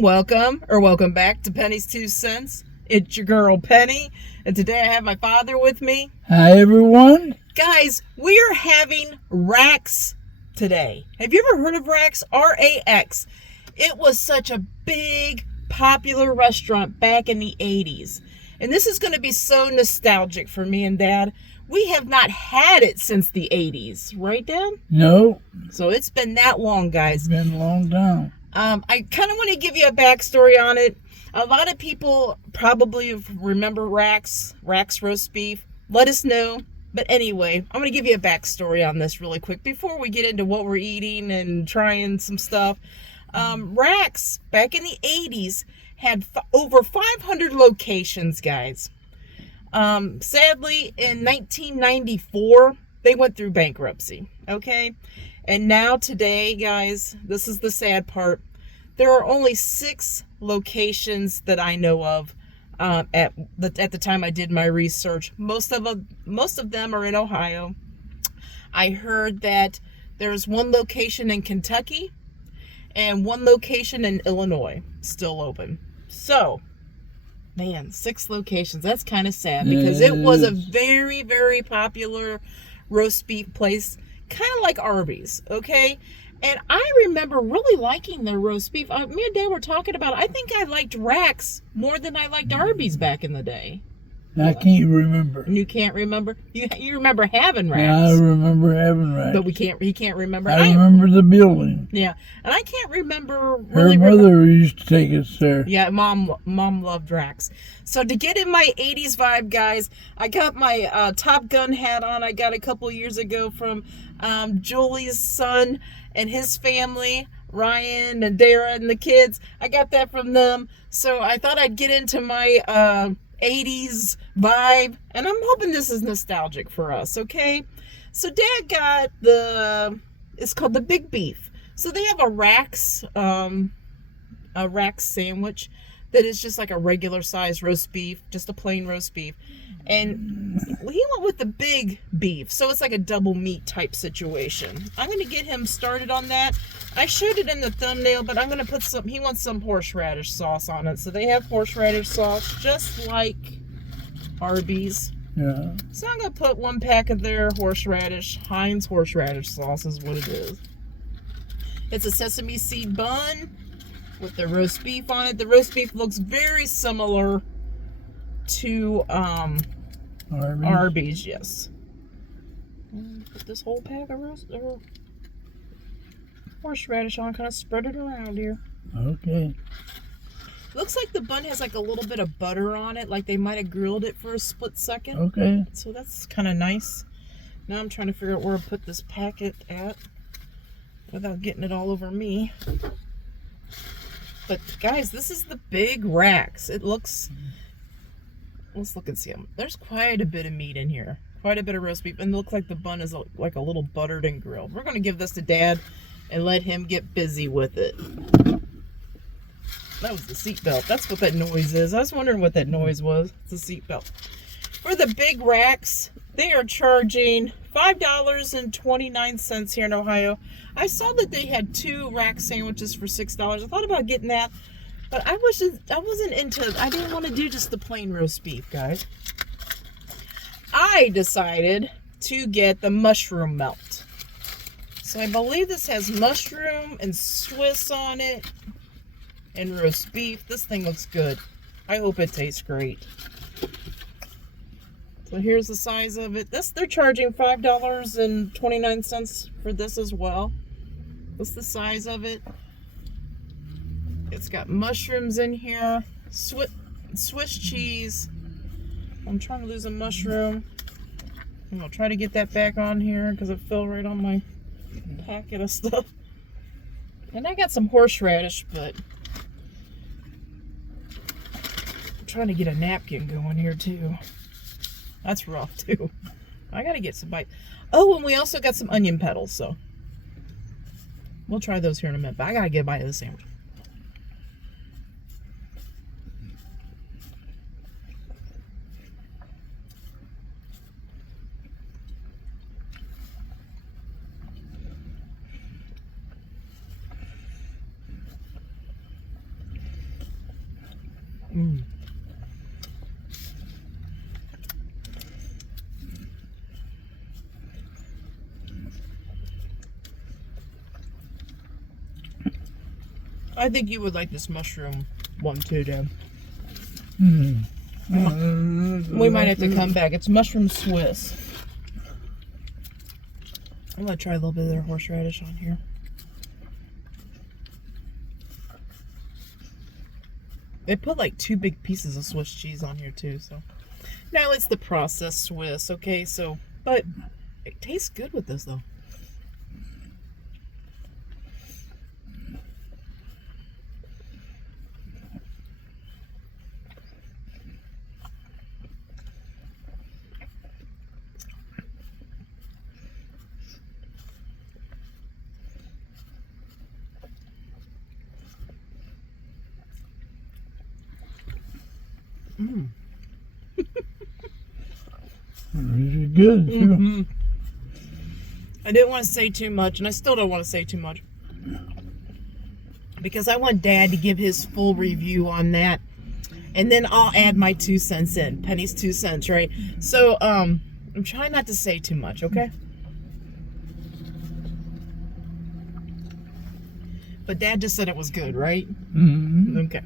Welcome back to Penny's Two Cents. It's your girl Penny, and today I have my father with me. Hi everyone. Guys, we are having Rax today. Have you ever heard of Rax? R-A-X. It was such a big, popular restaurant back in the 80s. And this is going to be so nostalgic for me and Dad. We have not had it since the 80s, right, Dad? No. So it's been that long, guys. It's been a long time. I kind of want to give you a backstory on it. A lot of people probably remember Rax roast beef. Let us know. But anyway, I'm going to give you a backstory on this really quick before we get into what we're eating and trying some stuff. Rax, back in the 80s, had over 500 locations, guys. Sadly, in 1994, they went through bankruptcy, okay? And now today, guys, this is the sad part. There are only 6 locations that I know of at the time I did my research. Most of them are in Ohio. I heard that there's 1 location in Kentucky and 1 location in Illinois still open. So, man, 6 locations. That's kind of sad because it was a very, very popular roast beef place, kind of like Arby's, okay? And I remember really liking their roast beef. Me and Dad were talking about it. I think I liked Rax more than I liked Arby's back in the day. I can't remember. You can't remember? You remember having Rax. Yeah, I remember having Rax. But he can't remember. I remember the building. Yeah, and I can't remember. Her mother used to take us there. Yeah, Mom loved Rax. So to get in my 80s vibe, guys, I got my Top Gun hat on. I got a couple years ago from Julie's son and his family, Ryan and Dara and the kids. I got that from them. So I thought I'd get into my 80s vibe, and I'm hoping this is nostalgic for us, okay? So Dad got it's called the Big Beef. So they have a Rax sandwich that is just like a regular size roast beef, just a plain roast beef. And he went with the big beef, so it's like a double meat type situation. I'm going to get him started on that. I showed it in the thumbnail, but I'm going to put he wants some horseradish sauce on it. So they have horseradish sauce, just like Arby's. Yeah. So I'm going to put 1 pack of their horseradish. Heinz horseradish sauce is what it is. It's a sesame seed bun with the roast beef on it. The roast beef looks very similar to Arby's, yes. Put this whole pack of horseradish on, kind of spread it around here. Okay. Looks like the bun has like a little bit of butter on it, like they might have grilled it for a split second. Okay. So that's kind of nice. Now I'm trying to figure out where to put this packet at without getting it all over me. But guys, this is the Big Rax. It looks... Let's look and see them. There's quite a bit of meat in here. Quite a bit of roast beef. And it looks like the bun is like a little buttered and grilled. We're going to give this to Dad and let him get busy with it. That was the seatbelt. That's what that noise is. I was wondering what that noise was. It's a seatbelt. For the Big Rax, they are charging $5.29 here in Ohio. I saw that they had 2 Rax sandwiches for $6. I thought about getting that. But I didn't want to do just the plain roast beef, guys. I decided to get the mushroom melt. So I believe this has mushroom and Swiss on it and roast beef. This thing looks good. I hope it tastes great. So here's the size of it. They're charging $5.29 for this as well. What's the size of it? It's got mushrooms in here, Swiss cheese. I'm trying to lose a mushroom. I'm going to try to get that back on here because it fell right on my packet of stuff. And I got some horseradish, but I'm trying to get a napkin going here too. That's rough too. I got to get some bites. Oh, and we also got some onion petals, so we'll try those here in a minute. But I got to get a bite of the sandwich. I think you would like this mushroom one too, Dad. We might have to come back. It's mushroom Swiss. I'm gonna try a little bit of their horseradish on here. They put like 2 big pieces of Swiss cheese on here too, so. Now it's the processed Swiss, okay, so, but it tastes good with this though. It's good too. I didn't want to say too much, and I still don't want to say too much. Because I want Dad to give his full review on that. And then I'll add my 2 cents in. Penny's 2 cents, right? So, I'm trying not to say too much, okay? But Dad just said it was good, right? Mm-hmm. Okay.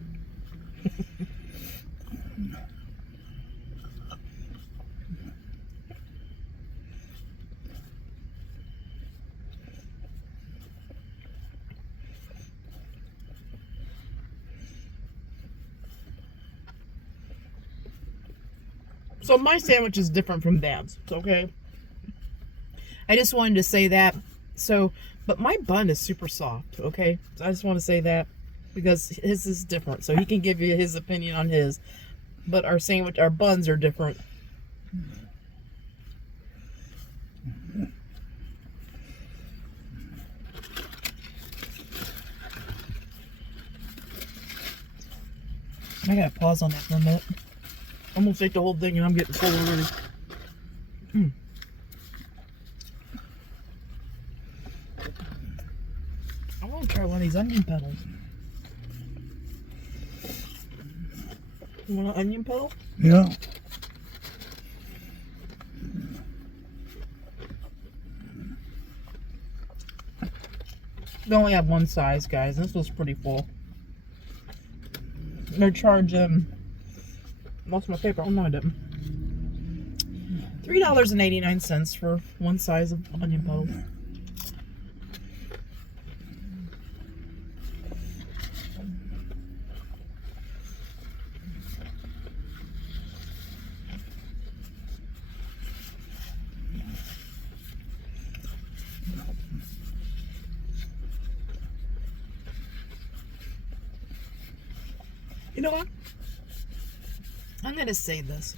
So my sandwich is different from Dad's, okay? I just wanted to say that. So, but my bun is super soft, okay? So I just want to say that because his is different. So he can give you his opinion on his. But our sandwich, our buns are different. I gotta pause on that for a minute. I'm gonna take the whole thing and I'm getting full already. I want to try one of these onion petals. You want an onion petal? Yeah. They only have one size, guys. This was pretty full. They're charging. Lost my paper. Oh no, I didn't. $3.89 for one size of onion petals. You know what? I'm gonna say this,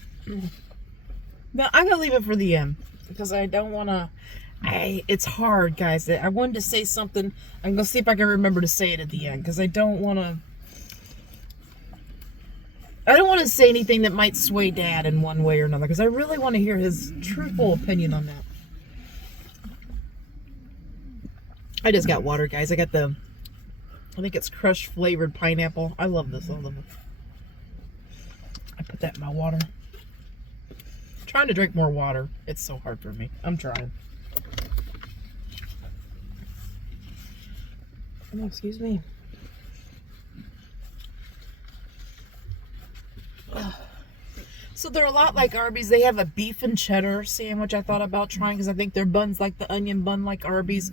but I'm gonna leave it for the end because I don't want to. It's hard, guys. I wanted to say something. I'm gonna see if I can remember to say it at the end because I don't want to. I don't want to say anything that might sway Dad in one way or another because I really want to hear his truthful opinion on that. I just got water, guys. I got the. I think it's crushed flavored pineapple. I love this. I love it. I put that in my water. I'm trying to drink more water. It's so hard for me. I'm trying. Oh, excuse me. So they're a lot like Arby's. They have a beef and cheddar sandwich I thought about trying because I think their bun's like the onion bun like Arby's.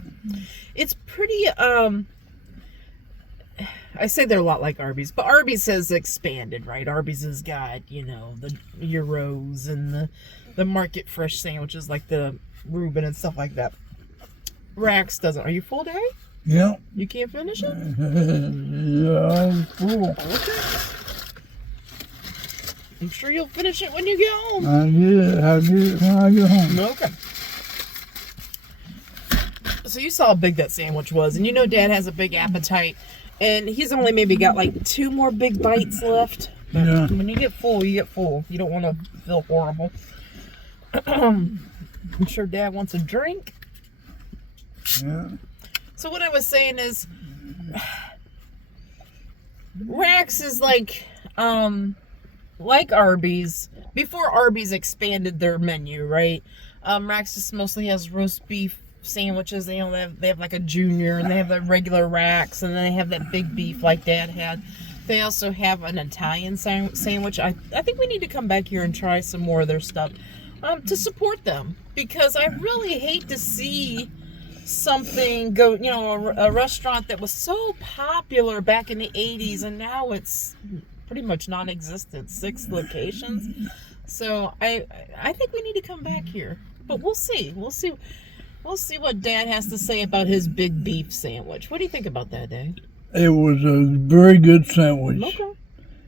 It's pretty, I say they're a lot like Arby's, but Arby's has expanded, right? Arby's has got, you know, the gyros and the market fresh sandwiches like the Reuben and stuff like that. Rax doesn't. Are you full, Daddy? Yeah. You can't finish it? Yeah, I'm full. Okay. I'm sure you'll finish it when you get home. I'll get it when I get home. Okay. So you saw how big that sandwich was, and you know Dad has a big appetite. And he's only maybe got like 2 more big bites left. But Yeah. when you get full, you get full. You don't want to feel horrible. I'm sure Dad wants a drink. Yeah. So what I was saying is, Rax is like Arby's. Before Arby's expanded their menu, right? Rax just mostly has roast beef, sandwiches. They have like a junior, and they have the regular racks, and then they have that big beef like Dad had. They also have an Italian sandwich. I think we need to come back here and try some more of their stuff to support them, because I really hate to see something go, a restaurant that was so popular back in the 80s, and now it's pretty much non-existent. 6 locations. So I think we need to come back here, but we'll see what Dad has to say about his big beef sandwich. What do you think about that, Dad? It was a very good sandwich. Okay.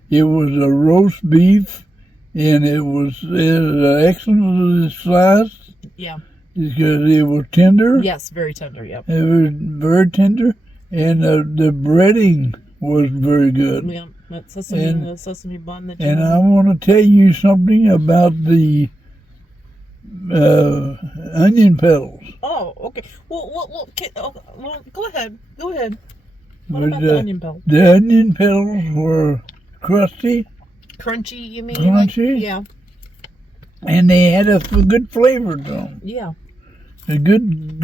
It was a roast beef, and it was excellent size. Yeah. Because it was tender. Yes, very tender. Yep. It was very tender, and the breading was very good. Yeah, that sesame bun that you And had. I want to tell you something about the onion petals. Oh, okay. Well, go ahead. Go ahead. What But, about the onion pelt? The onion petals were crusty, Crunchy, you mean? Crunchy? Yeah. and they had a good flavor to them. Yeah. A good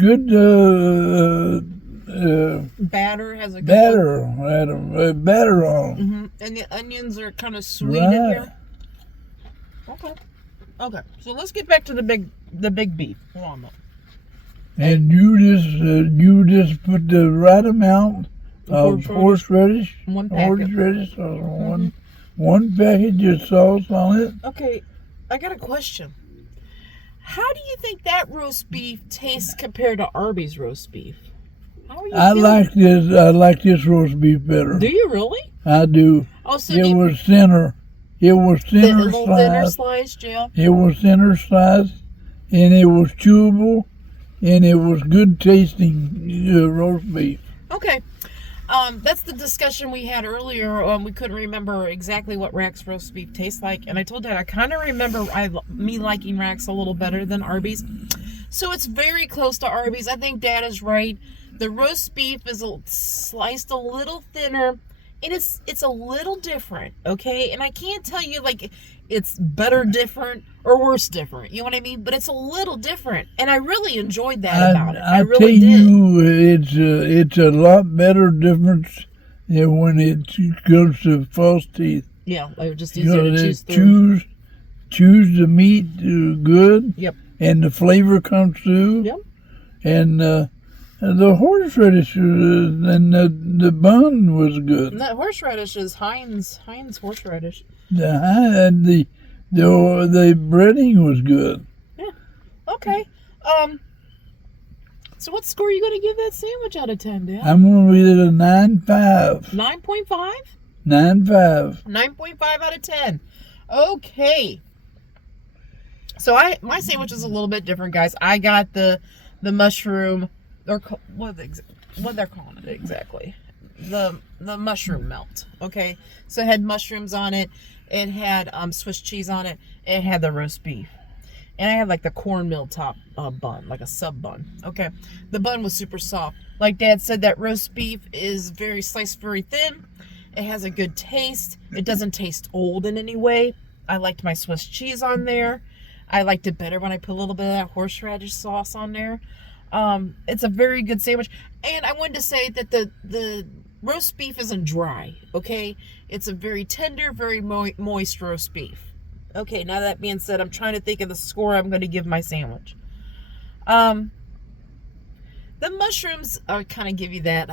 Batter has a good batter. Had a batter on 'em. Mm-hmm. And the onions are kind of sweet in Right. here. Okay. Okay. So let's get back to the big beef. Hold on. And you just put the right amount of horseradish. One packet. Horseradish, one package of sauce on it. Okay, I got a question. How do you think that roast beef tastes compared to Arby's roast beef? How are you I feeling? like this roast beef better. Do you really? I do. Oh, so It was thinner. It was a thinner little thinner sliced. sliced, yeah. It was thinner sliced, and it was chewable, and it was good tasting roast beef. Okay. That's the discussion we had earlier. We couldn't remember exactly what Rack's roast beef tastes like, and I told Dad I kind of remember me liking Rack's a little better than Arby's. So it's very close to Arby's. I think Dad is right. The roast beef is sliced a little thinner, and it's a little different, okay? And I can't tell you like it's better different or worse different. You know what I mean? But it's a little different, and I really enjoyed that about it. I really tell did. you, it's a lot better difference when it comes to false teeth. Yeah, like just You easier know, to they choose through. choose the meat good. Yep. And the flavor comes through. Yep. And the horseradish and the bun was good. And that horseradish is Heinz horseradish. The breading was good. Yeah. Okay. So what score are you going to give that sandwich out of 10, Dad? I'm going to read it a 9.5. 9.5? 9.5. 9.5 out of 10. Okay. So my sandwich is a little bit different, guys. I got the mushroom, or what they're calling it exactly. The mushroom melt. Okay. So it had mushrooms on it. It had Swiss cheese on it. It had the roast beef. And I had like the cornmeal top bun, like a sub bun. Okay. The bun was super soft. Like Dad said, that roast beef is sliced very thin. It has a good taste. It doesn't taste old in any way. I liked my Swiss cheese on there. I liked it better when I put a little bit of that horseradish sauce on there. It's a very good sandwich. And I wanted to say that the roast beef isn't dry, okay? It's a very tender, very moist roast beef. Okay, now that being said, I'm trying to think of the score I'm going to give my sandwich. The mushrooms kind of give you that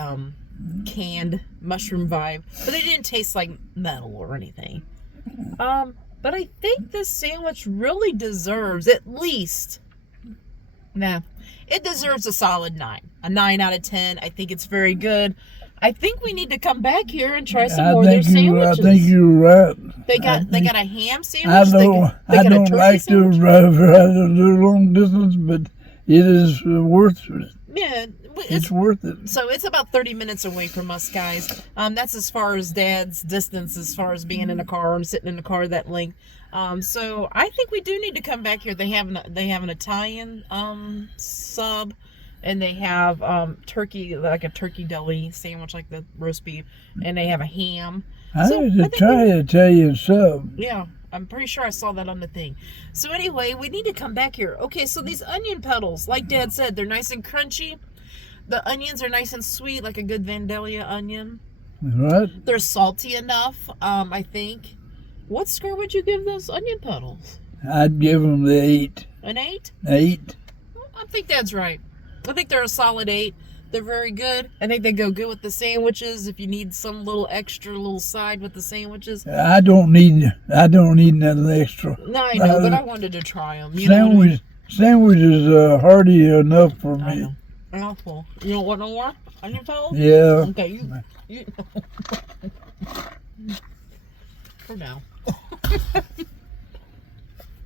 canned mushroom vibe, but they didn't taste like metal or anything. But I think this sandwich really deserves it deserves a solid 9. A 9 out of 10. I think it's very good. I think we need to come back here and try some more of their sandwiches. I think you're right. They got a ham sandwich. I don't like to drive a long distance, but it is worth it. Yeah, it's worth it. So it's about 30 minutes away from us, guys. That's as far as Dad's distance, as far as being in a car and sitting in a car that length. So I think we do need to come back here. They have an Italian sub, and they have turkey, like a turkey deli sandwich, like the roast beef, and they have a ham. I need to try Italian sub. Yeah, I'm pretty sure I saw that on the thing. So anyway, we need to come back here. Okay, so these onion petals, like Dad said, they're nice and crunchy. The onions are nice and sweet, like a good Vandalia onion. Right? They're salty enough, I think. What score would you give those onion petals? I'd give them the 8. An 8? 8. I think Dad's right. I think they're a solid 8. They're very good. I think they go good with the sandwiches. If you need some little extra little side with the sandwiches. I don't need nothing extra. No, I know, but I wanted to try them. You know what I mean? Sandwich is hearty enough for I me. know. Awful. You don't want no more onion petals? Yeah. Okay, you for now.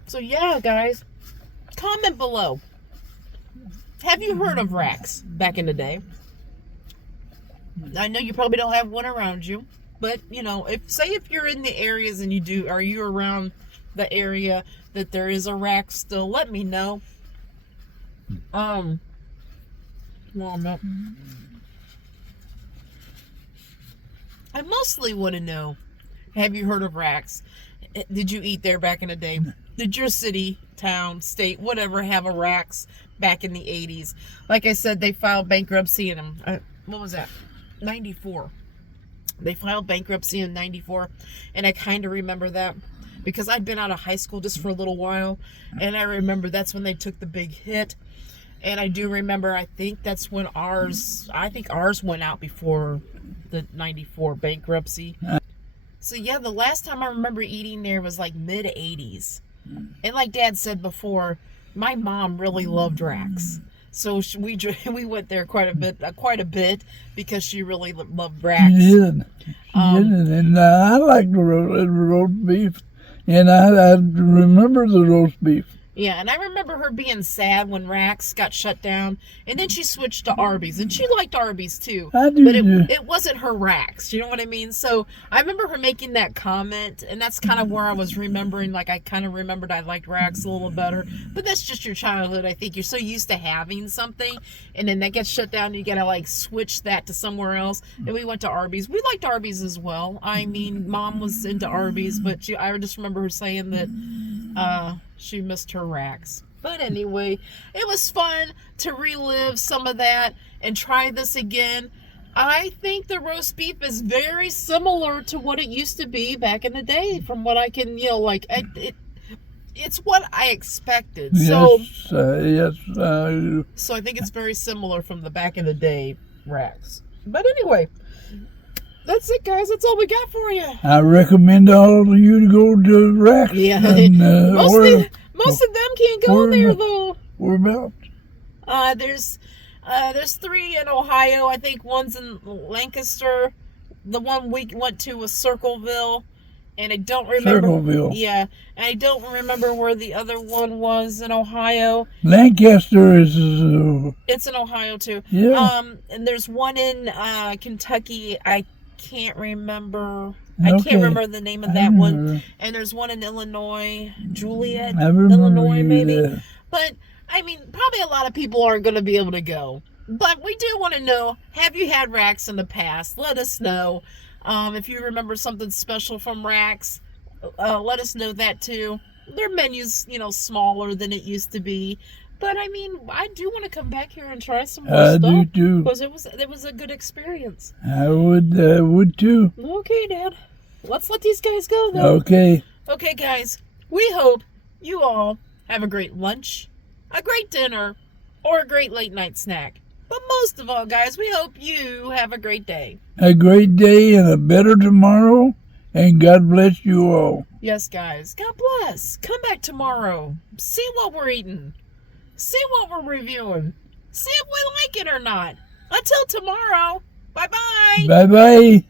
So yeah, guys, comment below. Have you heard of racks back in the day? I know you probably don't have one around you, but you know, if you're in the areas and are you around the area that there is a rack still, let me know. Well, no. I mostly want to know, have you heard of racks? Did you eat there back in the day? Did your city, town, state, whatever have a racks back in the 80s? Like I said, they filed bankruptcy in what was that? 94. They filed bankruptcy in 94, and I kind of remember that because I'd been out of high school just for a little while, and I remember that's when they took the big hit. And I do remember, I think that's when ours went out before the 94 bankruptcy. So yeah, the last time I remember eating there was like mid 80s. And like Dad said before, my mom really loved racks. So we went there quite a bit because she really loved racks. She did. And I like the roast beef. And I remember the roast beef. Yeah, and I remember her being sad when Rax got shut down, and then she switched to Arby's, and she liked Arby's too. I do, but too. It wasn't her Rax, you know what I mean? So I remember her making that comment, and that's kind of where I was remembering, like I kind of remembered I liked Rax a little better. But that's just your childhood. I think you're so used to having something, and then that gets shut down, and you gotta like switch that to somewhere else. And we went to Arby's. We liked Arby's as well. I mean, Mom was into Arby's, but I just remember her saying that she missed her Rax. But anyway, it was fun to relive some of that and try this again. I think the roast beef is very similar to what it used to be back in the day, from what I can, it's what I expected. Yes, So I think it's very similar from the back in the day Rax. But anyway, that's it, guys. That's all we got for you. I recommend all of you to go to Rack. Yeah, and, most of them can't go there though. Where about? There's 3 in Ohio. I think one's in Lancaster. The one we went to was Circleville, and I don't remember. Circleville. Yeah, and I don't remember where the other one was in Ohio. Lancaster is. It's in Ohio too. Yeah. And there's one in Kentucky. I can't remember. Okay. I can't remember the name of that one. And there's one in Illinois, Juliet, Illinois, maybe. That. But I mean, probably a lot of people aren't going to be able to go. But we do want to know: have you had Rax in the past? Let us know. If you remember something special from Rax, let us know that too. Their menu's, smaller than it used to be. But I mean, I do want to come back here and try some more stuff. I do too. Because it was a good experience. I would too. Okay, Dad. Let's let these guys go though. Okay. Okay, guys. We hope you all have a great lunch, a great dinner, or a great late night snack. But most of all, guys, we hope you have a great day. A great day and a better tomorrow. And God bless you all. Yes, guys. God bless. Come back tomorrow. See what we're eating. See what we're reviewing. See if we like it or not. Until tomorrow. Bye-bye. Bye-bye.